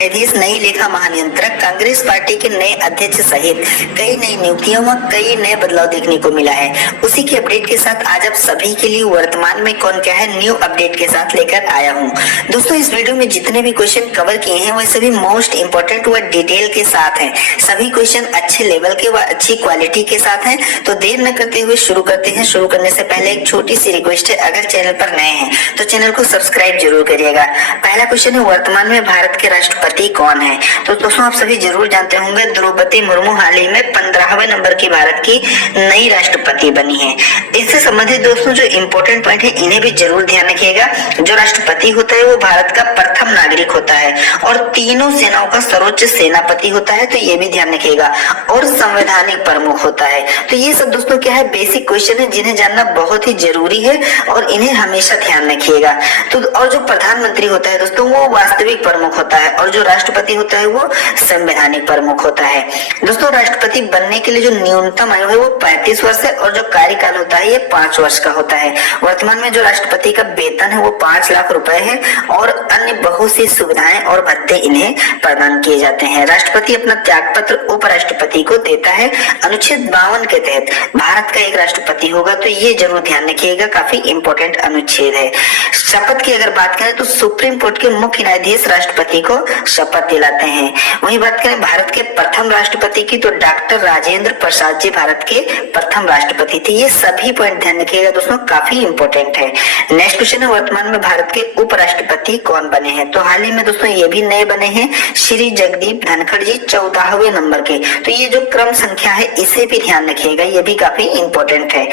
न्यायाधीश, नई लेखा महानियंत्रक, कांग्रेस पार्टी के नए अध्यक्ष सहित कई नई नियुक्तियों व कई नए बदलाव देखने को मिला है। उसी के अपडेट के साथ आज आप सभी के लिए वर्तमान में कौन क्या है न्यू अपडेट के साथ लेकर आया हूं। दोस्तों, इस वीडियो में जितने भी क्वेश्चन कवर किए हैं वह सभी मोस्ट इंपोर्टेंट व डिटेल के साथ हैं। सभी क्वेश्चन अच्छे लेवल के व अच्छी क्वालिटी के साथ हैं। तो देर न करते हुए शुरू करते हैं। शुरू करने से पहले एक छोटी सी रिक्वेस्ट है, अगर चैनल पर नए हैं तो चैनल को सब्सक्राइब जरूर करिएगा। पहला क्वेश्चन है, वर्तमान में भारत के राष्ट्रपति कौन है? तो दोस्तों, आप सभी जरूर जानते होंगे द्रौपदी मुर्मू हाल ही में 15वें नंबर की भारत की नई राष्ट्रपति बनी है। इससे संबंधित दोस्तों जो इम्पोर्टेंट पॉइंट है इन्हें भी जरूर ध्यान रखिएगा। जो राष्ट्रपति होता है वो भारत का प्रथम नागरिक होता है और तीनों सेनाओं का सर्वोच्च सेनापति होता है, तो ये भी ध्यान रखिएगा, और संवैधानिक प्रमुख होता है। तो ये सब दोस्तों क्या है, बेसिक क्वेश्चन है जिन्हें जानना बहुत ही जरूरी है और इन्हें हमेशा ध्यान रखिएगा। तो और जो प्रधानमंत्री होता है दोस्तों वो वास्तविक प्रमुख होता है और जो राष्ट्रपति होता है वो संवैधानिक प्रमुख होता है। दोस्तों, राष्ट्रपति बनने के लिए जो न्यूनतम आयु है वो 35 वर्ष है और जो कार्यकाल होता है ये 5 वर्ष का होता है। वर्तमान में जो राष्ट्रपति का वेतन है वो 5 लाख रुपए है और अन्य बहुत सी सुविधाएं और भत्ते इन्हें प्रदान किए जाते हैं। राष्ट्रपति अपना त्याग पत्र उपराष्ट्रपति को देता है। अनुच्छेद 52 के तहत भारत का एक राष्ट्रपति होगा, तो ये जरूर ध्यान रखिएगा, काफी इंपॉर्टेंट अनुच्छेद है। शपथ की अगर बात करें तो सुप्रीम कोर्ट के मुख्य न्यायाधीश राष्ट्रपति को शपथ दिलाते हैं। वहीं बात करें भारत के प्रथम राष्ट्रपति की तो डॉक्टर राजेंद्र प्रसाद जी भारत के प्रथम राष्ट्रपति थे। ये सभी पॉइंट ध्यान रखिएगा दोस्तों, काफी इंपॉर्टेंट है। नेक्स्ट क्वेश्चन है, वर्तमान में भारत के उपराष्ट्रपति कौन बने हैं? तो हाल ही में दोस्तों ये भी नए बने हैं, श्री जगदीप धनखड़ जी 14वें नंबर के। तो ये जो क्रम संख्या है इसे भी ध्यान रखिएगा, ये भी काफी इंपॉर्टेंट है।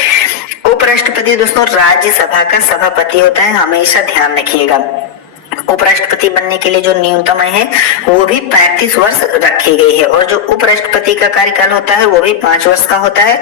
उपराष्ट्रपति दोस्तों राज्यसभा का सभापति होता है, हमेशा ध्यान रखिएगा। उपराष्ट्रपति बनने के लिए जो न्यूनतम आयु है वो भी 35 वर्ष रखी गई है और जो उपराष्ट्रपति का कार्यकाल होता है वो भी 5 वर्ष का होता है।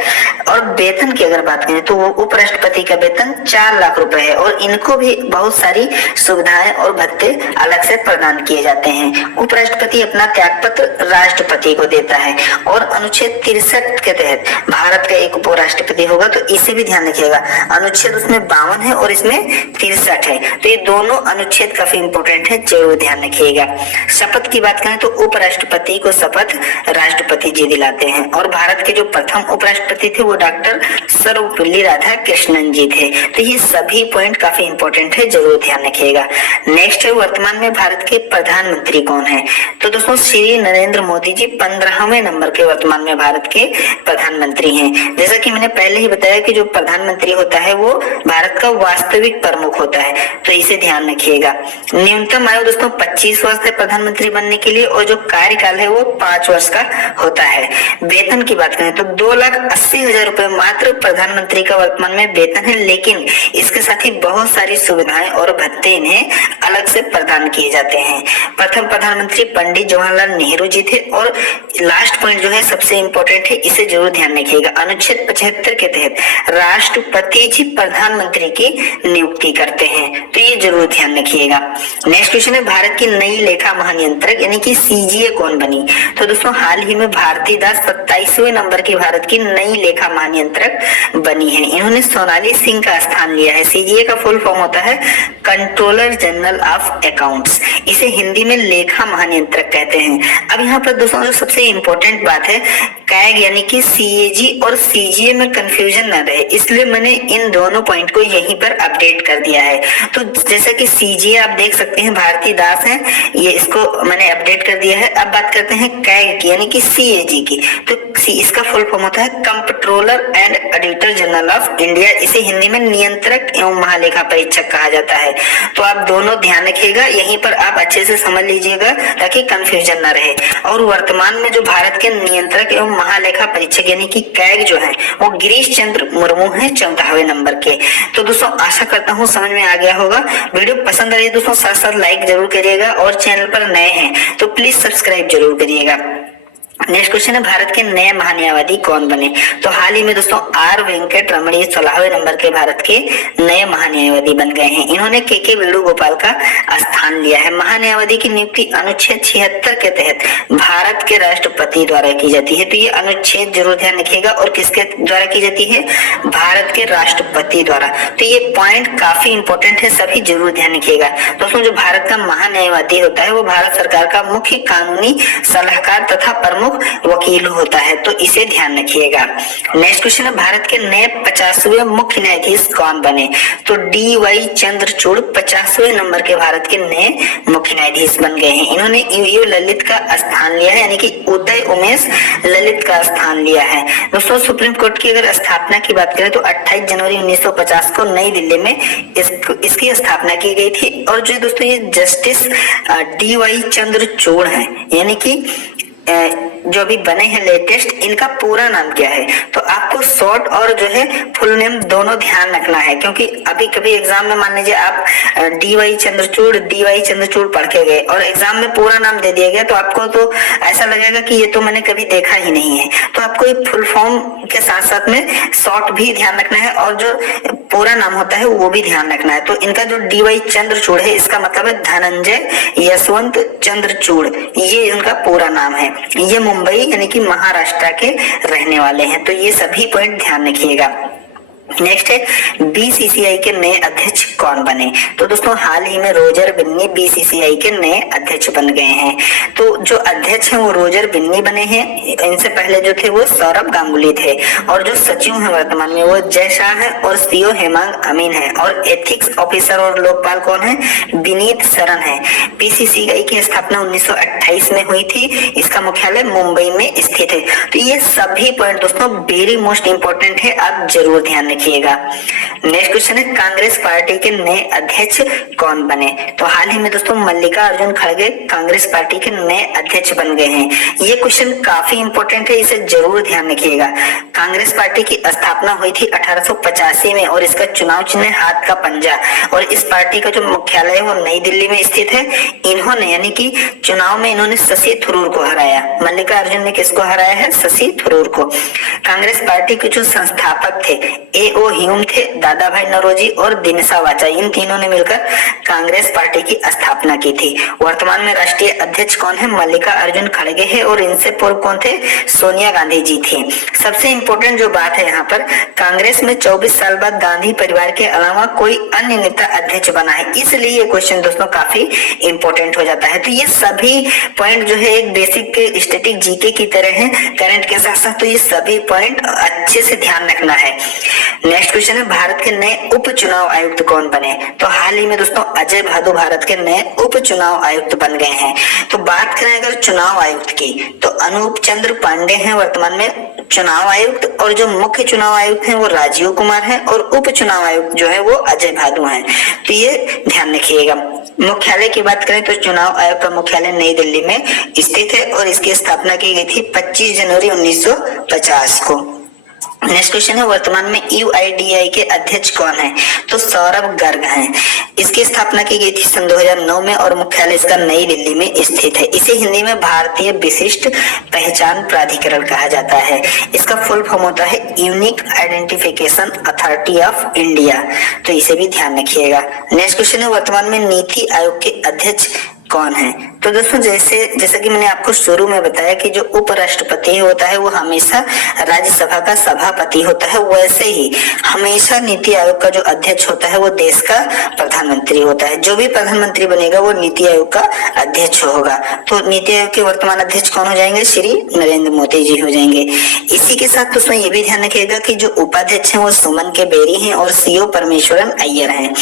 और वेतन की अगर बात करें तो वो उपराष्ट्रपति का वेतन 4 लाख रुपए है और इनको भी बहुत सारी सुविधाएं और भत्ते अलग से प्रदान किए जाते हैं। उपराष्ट्रपति अपना त्याग पत्र राष्ट्रपति को देता है और अनुच्छेद 63 के तहत भारत का एक उपराष्ट्रपति होगा, तो इसे भी ध्यान रखिएगा। अनुच्छेद उसमें 52 है और इसमें 63 है, तो ये दोनों अनुच्छेद काफी इंपॉर्टेंट है, जरूर ध्यान रखिएगा। शपथ की बात करें तो उपराष्ट्रपति को शपथ राष्ट्रपति जी दिलाते हैं और भारत के जो प्रथम उपराष्ट्रपति थे वो डॉक्टर सर्वपल्ली राधाकृष्णन जी थे। तो ये सभी पॉइंट काफी इंपॉर्टेंट है, जरूर ध्यान रखिएगा। नेक्स्ट है, वर्तमान में भारत के प्रधानमंत्री कौन है? तो दोस्तों श्री नरेंद्र मोदी जी 15वें नंबर के वर्तमान में भारत के प्रधानमंत्री हैं। जैसा कि मैंने पहले ही बताया कि जो प्रधानमंत्री होता है वो भारत का वास्तविक प्रमुख होता है, तो इसे ध्यान रखिएगा। न्यूनतम आयु दोस्तों 25 वर्ष है प्रधानमंत्री बनने के लिए और जो कार्यकाल है वो 5 वर्ष का होता है। वेतन की बात करें तो 2,80,000 रुपए मात्र प्रधानमंत्री का वर्तमान में वेतन है, लेकिन इसके साथ ही बहुत सारी सुविधाएं और भत्ते इन्हें अलग से प्रदान किए जाते हैं। प्रथम प्रधानमंत्री पंडित जवाहरलाल नेहरू जी थे और लास्ट पॉइंट जो है सबसे इंपॉर्टेंट है, इसे जरूर ध्यान रखिएगा। अनुच्छेद 75 के तहत राष्ट्रपति जी प्रधानमंत्री की नियुक्ति करते हैं, तो ये जरूर ध्यान रखिएगा। नेक्स्ट क्वेश्चन है, भारत की नई लेखा महानियंत्रक यानी कि सीजीए कौन बनी? तो दोस्तों हाल ही में भारती दास 27वें नंबर की भारत की नई लेखा महानियंत्रक बनी है। इन्होंने सोनाली सिंह का स्थान लिया है। सीजीए का फुल फॉर्म होता है कंट्रोलर जनरल ऑफ अकाउंट्स, इसे हिंदी में लेखा महानियंत्रक कहते हैं। अब यहाँ पर दोस्तों जो सबसे इंपॉर्टेंट बात है, कैग यानी कि सीएजी और सीजीए में कंफ्यूजन न रहे, इसलिए मैंने इन दोनों पॉइंट को यहीं पर अपडेट कर दिया है। तो जैसा कि सीजीए आप देख सकते हैं भारती दास है, ये इसको मैंने अपडेट कर दिया है। अब बात करते हैं कैग की यानी कि सीएजी की, तो इसका फुल फॉर्म होता है controller and auditor general of India, इसे हिंदी में नियंत्रक एवं महालेखा परीक्षक कहा जाता है। तो आप दोनों ध्यान रखिएगा, यहीं पर आप अच्छे से समझ लीजिएगा ताकि कंफ्यूजन ना रहे। और वर्तमान में जो भारत के नियंत्रक एवं महालेखा परीक्षक यानी कि कैग जो है वो गिरीश चंद्र मुर्मू है 14वें नंबर के। तो दोस्तों आशा करता हूँ समझ में आ गया होगा। वीडियो पसंद आ रही है दोस्तों साथ साथ लाइक जरूर करिएगा और चैनल पर नए हैं तो प्लीज सब्सक्राइब जरूर करिएगा। नेक्स्ट क्वेश्चन है भारत के नए महान्यायवादी कौन बने। तो हाल ही में दोस्तों आर वेंकट रमण 16वें नंबर के भारत के नए महान्यायवादी बन गए हैं। इन्होंने के वेणुगोपाल का स्थान लिया है। महान्यायवादी की नियुक्ति अनुच्छेद 76 के तहत भारत के राष्ट्रपति द्वारा की जाती है। तो ये अनुच्छेद जरूर ध्यान रखिएगा, और किसके द्वारा की जाती है, भारत के राष्ट्रपति द्वारा। तो ये पॉइंट काफी इंपॉर्टेंट है, सभी जरूर ध्यान रखिएगा। दोस्तों जो भारत का महान्यायवादी होता है वो भारत सरकार का मुख्य कानूनी सलाहकार तथा प्रमुख वकील होता है, तो इसे ध्यान रखिएगा। नेक्स्ट क्वेश्चन है भारत के नए 50वें मुख्य न्यायाधीश कौन बने। तो डी.वाई. चंद्रचूड़ 50वें नंबर के भारत के नए मुख्य न्यायाधीश बन गए हैं। इन्होंने यू ललित का स्थान लिया है, यानी कि उदय उमेश ललित का स्थान लिया है। दोस्तों सुप्रीम कोर्ट की अगर स्थापना की बात करें तो 28 जनवरी 1950 को नई दिल्ली में इसकी स्थापना की गई थी। और जो दोस्तों ये जस्टिस डी.वाई. चंद्रचूड़ हैं, यानी कि जो अभी बने हैं लेटेस्ट, इनका पूरा नाम क्या है। तो आपको शॉर्ट और जो है फुल नेम दोनों ध्यान रखना है, क्योंकि अभी कभी एग्जाम में मान लीजिए आप डी.वाई. चंद्रचूड़ पढ़ के गए और एग्जाम में पूरा नाम दे दिया गया, तो आपको तो ऐसा लगेगा कि ये तो मैंने कभी देखा ही नहीं है। तो आपको एक फुल फॉर्म के साथ साथ में शॉर्ट भी ध्यान रखना है, और जो पूरा नाम होता है वो भी ध्यान रखना है। तो इनका जो डी.वाई. चंद्रचूड़ है, इसका मतलब है धनंजय यशवंत चंद्रचूड़, ये इनका पूरा नाम है। ये मुंबई यानी कि महाराष्ट्र के रहने वाले हैं। तो ये सभी पॉइंट ध्यान रखिएगा। नेक्स्ट है बीसीसीआई के नए अध्यक्ष कौन बने। तो दोस्तों हाल ही में रोजर बिन्नी बीसीसीआई के नए अध्यक्ष बन गए हैं। तो जो अध्यक्ष हैं वो रोजर बिन्नी बने हैं। इनसे पहले जो थे वो सौरभ गांगुली थे, और जो सचिव हैं वर्तमान में वो जय शाह है, और सीओ हेमांग अमीन है, और एथिक्स ऑफिसर और लोकपाल कौन है, विनीत सरन है। बीसीसीआई की स्थापना 1928 में हुई थी। इसका मुख्यालय मुंबई में स्थित है। तो ये सभी पॉइंट दोस्तों वेरी मोस्ट इंपॉर्टेंट है, आप जरूर ध्यान रखिएगा। नेक्स्ट क्वेश्चन है कांग्रेस पार्टी के नए अध्यक्ष कौन बने। तो हाल ही में दोस्तों मल्लिकार्जुन खड़गे कांग्रेस पार्टी के नए अध्यक्ष बन गए हैं। ये क्वेश्चन काफी इंपॉर्टेंट है, इसे जरूर ध्यान रखिएगा। कांग्रेस पार्टी की स्थापना हुई थी 1885 में, और इसका चुनाव चिन्ह हाथ का पंजा, और इस पार्टी का जो मुख्यालय है वो नई दिल्ली में स्थित है। इन्होंने यानी कि चुनाव में इन्होंने शशि थरूर को हराया। मल्लिकार्जुन ने किसको हराया है, शशि थरूर को। कांग्रेस पार्टी के जो संस्थापक थे ए.ओ. ह्यूम थे, दादा भाई नौरोजी और दिनसा वाचा, इन तीनों ने मिलकर कांग्रेस पार्टी की स्थापना की थी। वर्तमान में राष्ट्रीय अध्यक्ष कौन है, मल्लिकार्जुन खड़गे है, और इनसे पूर्व कौन थे, सोनिया गांधी जी थी। सबसे इंपॉर्टेंट जो बात है यहाँ पर, कांग्रेस में 24 साल बाद गांधी परिवार के अलावा कोई अन्य नेता अध्यक्ष बना है, इसलिए ये क्वेश्चन दोस्तों काफी इंपॉर्टेंट हो जाता है। तो ये सभी पॉइंट जो है एक बेसिक स्टैटिक जीके की तरह है, करंट के साथ साथ, तो ये सभी पॉइंट अच्छे से ध्यान रखना है। नेक्स्ट क्वेश्चन है भारत के नए उप चुनाव आयुक्त कौन बने। तो हाल ही में दोस्तों अजय भादु भारत के नए उप चुनाव आयुक्त बन गए हैं। तो बात करें अगर चुनाव आयुक्त की, तो अनूप चंद्र पांडे हैं वर्तमान में चुनाव आयुक्त, और जो मुख्य चुनाव आयुक्त हैं वो राजीव कुमार हैं, और उप चुनाव आयुक्त जो है वो अजय भादु हैं। तो ये ध्यान रखिएगा। मुख्यालय की बात करें तो चुनाव आयोग का मुख्यालय नई दिल्ली में स्थित है, और इसकी स्थापना की गई थी 25 जनवरी 1950 को। नेक्स्ट क्वेश्चन है वर्तमान में यूआईडीआई के अध्यक्ष कौन है। तो सौरभ गर्ग हैं। इसकी स्थापना की गई थी सन 2009 में, और मुख्यालय इसका नई दिल्ली में स्थित है। इसे हिंदी में भारतीय विशिष्ट पहचान प्राधिकरण कहा जाता है। इसका फुल फॉर्म होता है unique identification authority of India. तो इसे भी ध्यान रखिएगा। नेक्स्ट क्वेश्चन है वर्तमान में नीति आयोग के अध्यक्ष कौन है। तो दोस्तों जैसा कि मैंने आपको शुरू में बताया कि जो उपराष्ट्रपति होता है वो हमेशा राज्यसभा का सभापति होता है, वैसे ही हमेशा नीति आयोग का जो अध्यक्ष होता है वो देश का प्रधानमंत्री होता है। जो भी प्रधानमंत्री बनेगा वो नीति आयोग का अध्यक्ष होगा। तो नीति आयोग के वर्तमान अध्यक्ष कौन हो जाएंगे, श्री नरेंद्र मोदी जी हो जाएंगे। इसी के साथ दोस्तों ये भी ध्यान रखिएगा कि जो उपाध्यक्ष है वो सुमन के बेरी हैं, और सीओ परमेश्वरन अय्यर हैं।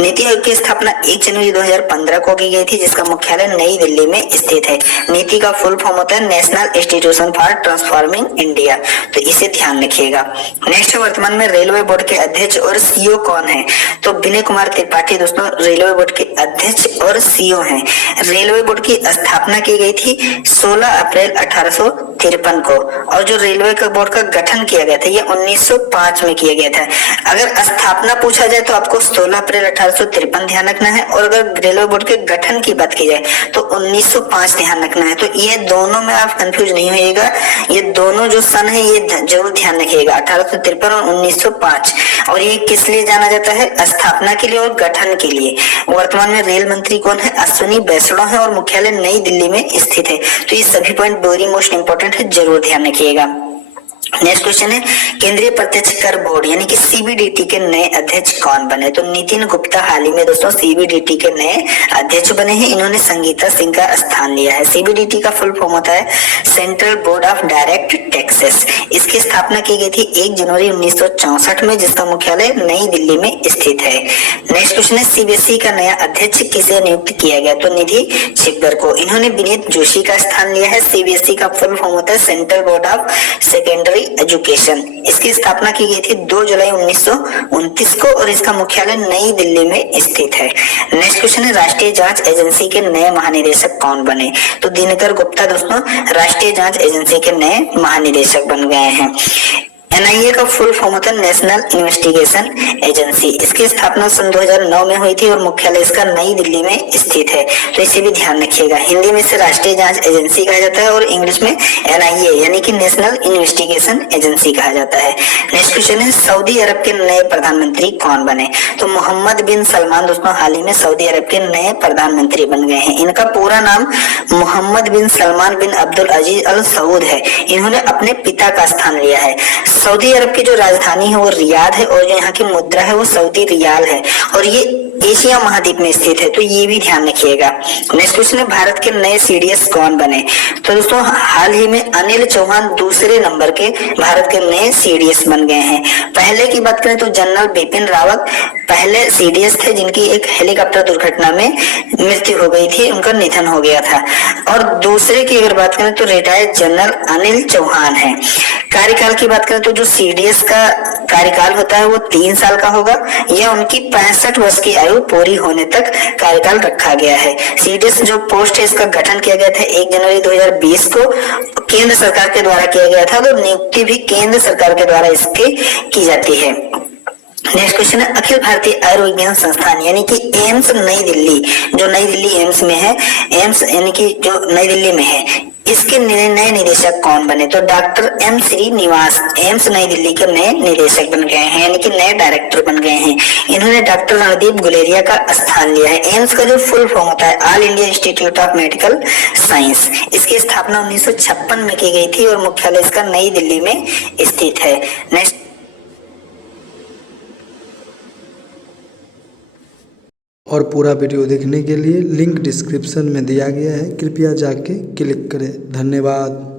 नीति आयोग की स्थापना 1 जनवरी 2015 को की गई थी, जिसका मुख्यालय नई दिल्ली में स्थित है। नीति का फुल फॉर्म होता है national institution for transforming India. तो इसे ध्यान रखिएगा। नेक्स्ट वर्तमान में रेलवे बोर्ड के अध्यक्ष और सीईओ कौन है। तो विनय कुमार त्रिपाठी दोस्तों रेलवे बोर्ड के अध्यक्ष और सीईओ हैं। रेलवे बोर्ड की स्थापना की गई थी 16 अप्रैल 1853 को, और जो रेलवे का बोर्ड का गठन किया गया था ये 1905 में किया गया था। अगर स्थापना पूछा जाए तो आपको 16 अप्रैल 1853 ध्यान रखना है, और अगर रेलवे बोर्ड के गठन की बात की जाए तो 1905 ध्यान रखना है। तो ये दोनों में आप कंफ्यूज नहीं होइएगा, ये दोनों जो सन है ये जरूर ध्यान रखिएगा, 1853 और 1905। और ये किस लिए जाना जाता है? स्थापना के लिए और गठन के लिए। वर्तमान में रेल मंत्री कौन है? अश्विनी वैष्णव है और मुख्यालय नई दिल्ली में स्थित है। तो ये सभी पॉइंट वेरी मोस्ट इंपोर्टेंट है, जरूर ध्यान रखिएगा। नेक्स्ट क्वेश्चन है, केंद्रीय प्रत्यक्ष कर बोर्ड यानी कि सीबीडीटी के नए अध्यक्ष कौन बने? तो नितिन गुप्ता हाल ही में दोस्तों सीबीडीटी के नए अध्यक्ष बने हैं। इन्होंने संगीता सिंह का स्थान लिया है। सीबीडीटी का फुल फॉर्म होता है central board of direct taxes. इसकी स्थापना की गई थी 1 जनवरी 1964 में, जिसका मुख्यालय नई दिल्ली में स्थित है। नेक्स्ट क्वेश्चन है, सीबीएसई का नया अध्यक्ष किसे नियुक्त किया गया? तो निधि छिब्बर को। इन्होंने विनीत जोशी का स्थान लिया है। सीबीएसई का फुल फॉर्म होता है central board of secondary education. इसकी स्थापना की गई थी 2 जुलाई 1929 को और इसका मुख्यालय नई दिल्ली में स्थित है। नेक्स्ट क्वेश्चन है, राष्ट्रीय जांच एजेंसी के नए महानिदेशक कौन बने? तो दिनकर गुप्ता दोस्तों राष्ट्रीय जांच एजेंसी के नए महानिदेशक बन गए हैं। एनआईए का फुल फॉर्म होता है नेशनल इन्वेस्टिगेशन एजेंसी। इसकी स्थापना सन 2009 में हुई थी और मुख्यालय इसका नई दिल्ली में स्थित है। तो इसे भी ध्यान रखिएगा। हिंदी में इसे राष्ट्रीय जांच एजेंसी कहा जाता है और इंग्लिश में एनआईए यानी कि नेशनल इन्वेस्टिगेशन एजेंसी कहा जाता है। नेक्स्ट क्वेश्चन है, सऊदी अरब के नए प्रधानमंत्री कौन बने? तो मोहम्मद बिन सलमान दोस्तों हाल ही में सऊदी अरब के नए प्रधानमंत्री बन गए हैं। इनका पूरा नाम मोहम्मद बिन सलमान बिन अब्दुल अजीज अल सऊद है। इन्होंने अपने पिता का स्थान लिया है। सऊदी अरब की जो राजधानी है वो रियाद है और जो यहाँ की मुद्रा है वो सऊदी रियाल है और ये एशिया महाद्वीप में स्थित है। तो ये भी ध्यान रखिएगा। नेक्स्ट क्वेश्चन है, भारत के नए सीडीएस कौन बने? तो दोस्तों हाल ही में अनिल चौहान दूसरे नंबर के भारत के नए सीडीएस बन गए हैं। पहले की बात करें तो जनरल बिपिन रावत पहले सीडीएस थे जिनकी एक हेलीकॉप्टर दुर्घटना में मृत्यु हो गई थी, उनका निधन हो गया था। और दूसरे की अगर बात करें तो रिटायर्ड जनरल अनिल चौहान है। कार्यकाल की बात करें तो जो सीडीएस का कार्यकाल होता है वो 3 साल का होगा या उनकी 65 वर्ष की आयु पूरी होने तक कार्यकाल रखा गया है। सीडीएस जो पोस्ट है इसका गठन किया गया था 1 जनवरी 2020 को केंद्र सरकार के द्वारा किया गया था। तो नियुक्ति भी केंद्र सरकार के द्वारा इसकी की जाती है। नेक्स्ट क्वेश्चन है, अखिल भारतीय आयुर्विज्ञान संस्थान यानी कि एम्स नई दिल्ली, जो नई दिल्ली एम्स में है, एम्स यानी कि जो नई दिल्ली में है, इसके नए निदेशक कौन बने? तो डॉक्टर एम श्रीनिवास एम्स नई दिल्ली के नए निदेशक बन गए हैं यानी कि नए डायरेक्टर बन गए हैं। इन्होंने डॉक्टर रणदीप गुलेरिया का स्थान लिया है। एम्स का जो फुल फॉर्म होता है all India institute of medical science. इसकी स्थापना 1956 में की गई थी और मुख्यालय इसका नई दिल्ली में स्थित है। नेक्स्ट और पूरा वीडियो देखने के लिए लिंक डिस्क्रिप्शन में दिया गया है, कृपया जाके क्लिक करें। धन्यवाद।